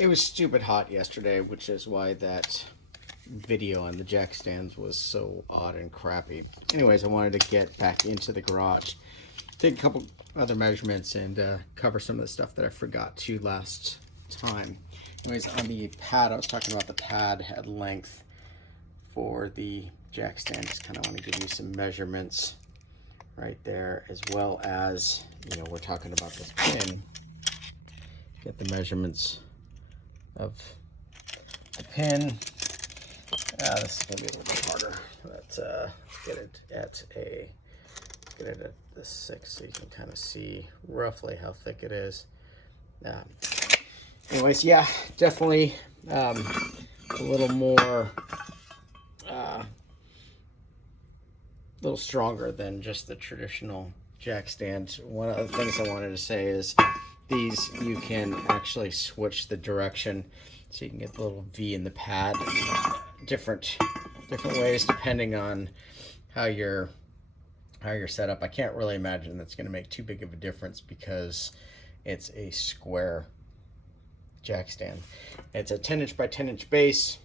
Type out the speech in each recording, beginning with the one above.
It was stupid hot yesterday, which is why that video on the jack stands was so odd and crappy. Anyways, I wanted to get back into the garage, take a couple other measurements, and cover some of the stuff that I forgot to last time. Anyways, on the pad, I was talking about the pad head length for the jack stand. Just kind of want to give you some measurements right there, as well as, we're talking about this pin. Get the measurements of the pin. This is going to be a little bit harder. Let's get it at the 6 so you can kind of see roughly how thick it is. Anyways, yeah, definitely a little more, a little stronger than just the traditional jack stand. One of the things I wanted to say is these, you can actually switch the direction, so you can get the little V in the pad different ways depending on how you're set up. I can't really imagine that's going to make too big of a difference because it's a square jack stand. It's a 10-inch by 10-inch base.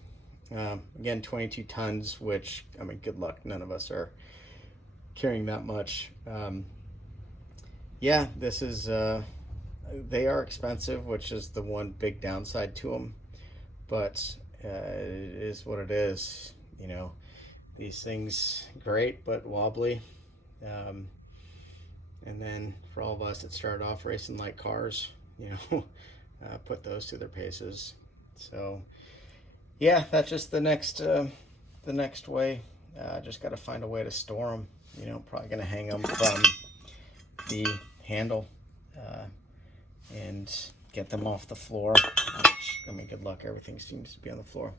Again, 22 tons, which, I mean, good luck. None of us are carrying that much. Yeah, this is, they are expensive, which is the one big downside to them, but it is what it is. These things, great, but wobbly. And then for all of us that started off racing like cars, put those to their paces. So yeah, that's just the next way. Just got to find a way to store them. Probably gonna hang them from the handle and get them off the floor. Which, I mean, good luck. Everything seems to be on the floor.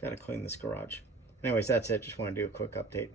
Got to clean this garage. Anyways, that's it. Just want to do a quick update.